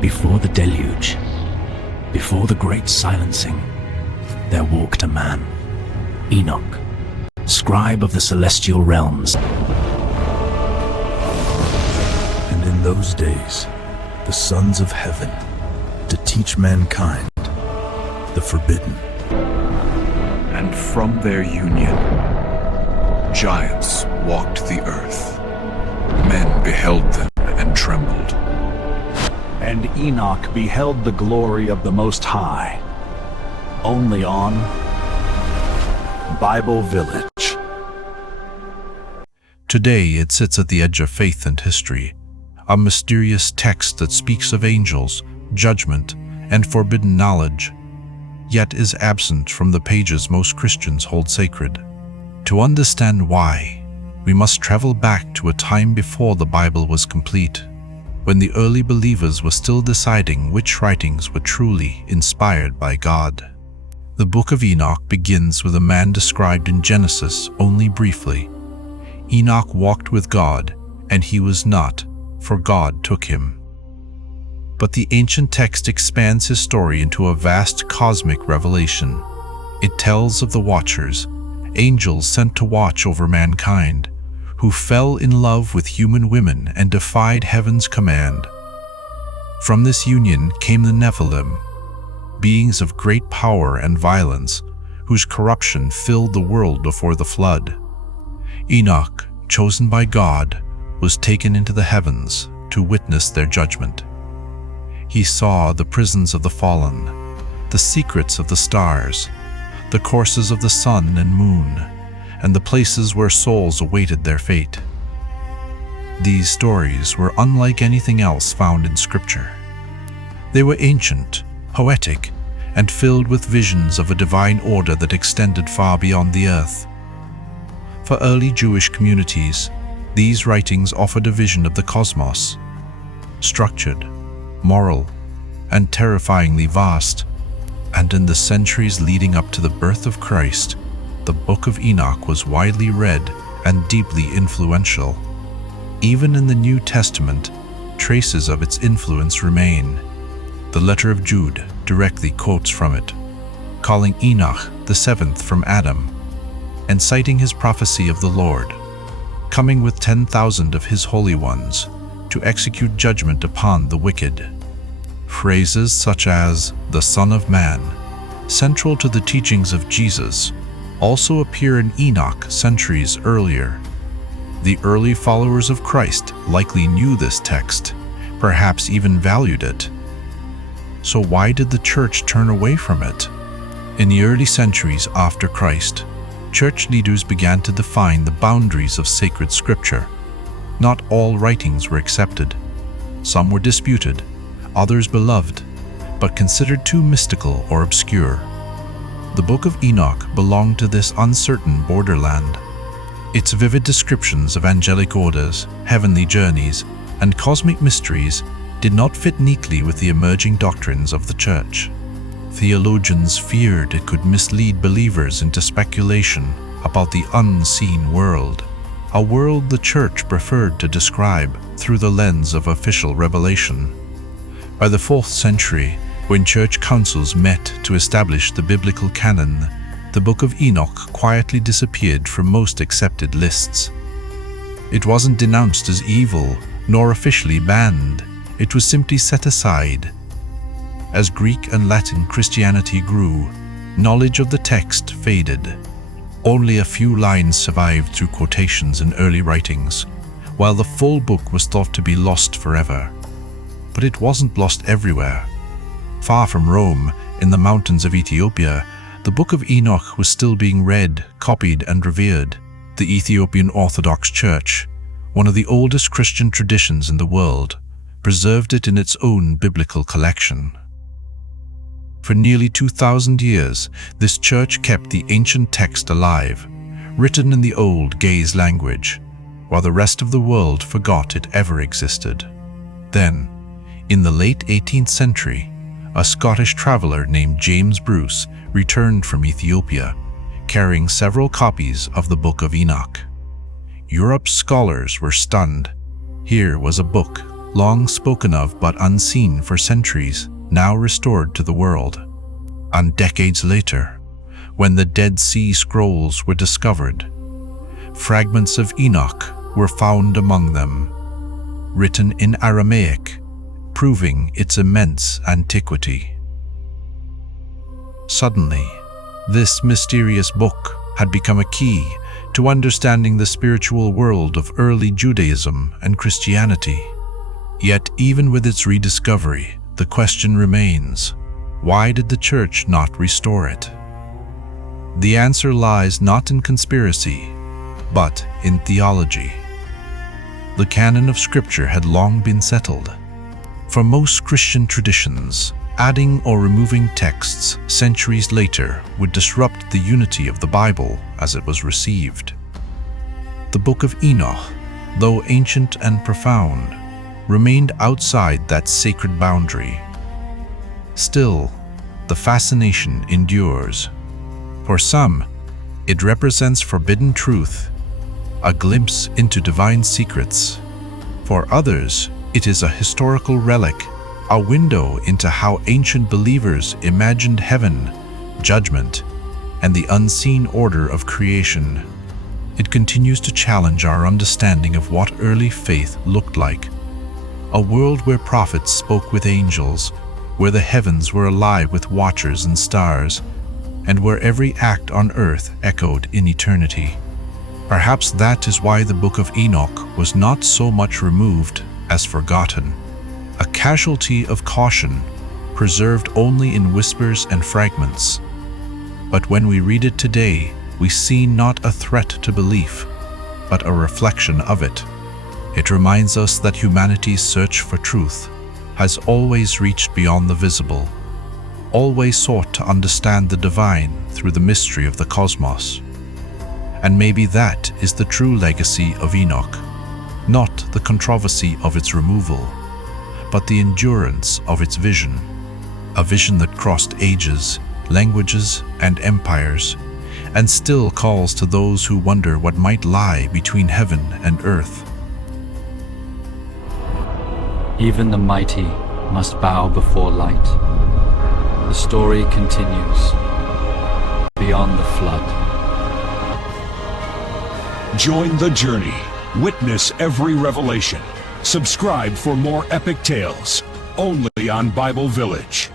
Before the deluge, before the great silencing, there walked a man, Enoch, scribe of the celestial realms. And in those days, the sons of heaven, to teach mankind the forbidden. And from their union, giants walked the earth. Men beheld them and trembled. And Enoch beheld the glory of the Most High, only on Bible Village. Today it sits at the edge of faith and history, a mysterious text that speaks of angels, judgment, and forbidden knowledge, yet is absent from the pages most Christians hold sacred. To understand why, we must travel back to a time before the Bible was complete, when the early believers were still deciding which writings were truly inspired by God. The Book of Enoch begins with a man described in Genesis only briefly. Enoch walked with God, and he was not, for God took him. But the ancient text expands his story into a vast cosmic revelation. It tells of the Watchers, angels sent to watch over mankind, who fell in love with human women and defied heaven's command. From this union came the Nephilim, beings of great power and violence, whose corruption filled the world before the flood. Enoch, chosen by God, was taken into the heavens to witness their judgment. He saw the prisons of the fallen, the secrets of the stars, the courses of the sun and moon, and the places where souls awaited their fate. These stories were unlike anything else found in Scripture. They were ancient, poetic, and filled with visions of a divine order that extended far beyond the earth. For early Jewish communities, these writings offered a vision of the cosmos, structured, moral, and terrifyingly vast. And in the centuries leading up to the birth of Christ, the Book of Enoch was widely read and deeply influential. Even in the New Testament, traces of its influence remain. The letter of Jude directly quotes from it, calling Enoch the seventh from Adam, and citing his prophecy of the Lord, coming with 10,000 of his holy ones to execute judgment upon the wicked. Phrases such as the Son of Man, central to the teachings of Jesus, also appear in Enoch centuries earlier. The early followers of Christ likely knew this text, perhaps even valued it. So why did the church turn away from it? In the early centuries after Christ, church leaders began to define the boundaries of sacred scripture. Not all writings were accepted. Some were disputed, others beloved, but considered too mystical or obscure. The Book of Enoch belonged to this uncertain borderland. Its vivid descriptions of angelic orders, heavenly journeys, and cosmic mysteries did not fit neatly with the emerging doctrines of the church. Theologians feared it could mislead believers into speculation about the unseen world, a world the church preferred to describe through the lens of official revelation. By the 4th century, when church councils met to establish the biblical canon, the Book of Enoch quietly disappeared from most accepted lists. It wasn't denounced as evil, nor officially banned. It was simply set aside. As Greek and Latin Christianity grew, knowledge of the text faded. Only a few lines survived through quotations in early writings, while the full book was thought to be lost forever. But it wasn't lost everywhere. Far from Rome, in the mountains of Ethiopia, the Book of Enoch was still being read, copied, and revered. The Ethiopian Orthodox Church, one of the oldest Christian traditions in the world, preserved it in its own biblical collection. For nearly 2,000 years, this church kept the ancient text alive, written in the old Gaze language, while the rest of the world forgot it ever existed. Then, in the late 18th century, a Scottish traveler named James Bruce returned from Ethiopia, carrying several copies of the Book of Enoch. Europe's scholars were stunned. Here was a book long spoken of but unseen for centuries, now restored to the world. And decades later, when the Dead Sea Scrolls were discovered, fragments of Enoch were found among them, written in Aramaic, proving its immense antiquity. Suddenly, this mysterious book had become a key to understanding the spiritual world of early Judaism and Christianity. Yet even with its rediscovery, the question remains, why did the Church not restore it? The answer lies not in conspiracy, but in theology. The canon of Scripture had long been settled. For most Christian traditions, adding or removing texts centuries later would disrupt the unity of the Bible as it was received. The Book of Enoch, though ancient and profound, remained outside that sacred boundary. Still, the fascination endures. For some, it represents forbidden truth, a glimpse into divine secrets. For others, it is a historical relic, a window into how ancient believers imagined heaven, judgment, and the unseen order of creation. It continues to challenge our understanding of what early faith looked like. A world where prophets spoke with angels, where the heavens were alive with watchers and stars, and where every act on earth echoed in eternity. Perhaps that is why the Book of Enoch was not so much removed as forgotten, a casualty of caution, preserved only in whispers and fragments. But when we read it today, we see not a threat to belief, but a reflection of it. It reminds us that humanity's search for truth has always reached beyond the visible, always sought to understand the divine through the mystery of the cosmos. And maybe that is the true legacy of Enoch, not the controversy of its removal, but the endurance of its vision, a vision that crossed ages, languages, and empires, and still calls to those who wonder what might lie between heaven and earth. Even the mighty must bow before light. The story continues beyond the flood. Join the journey. Witness every revelation. Subscribe for more epic tales, only on Bible Village.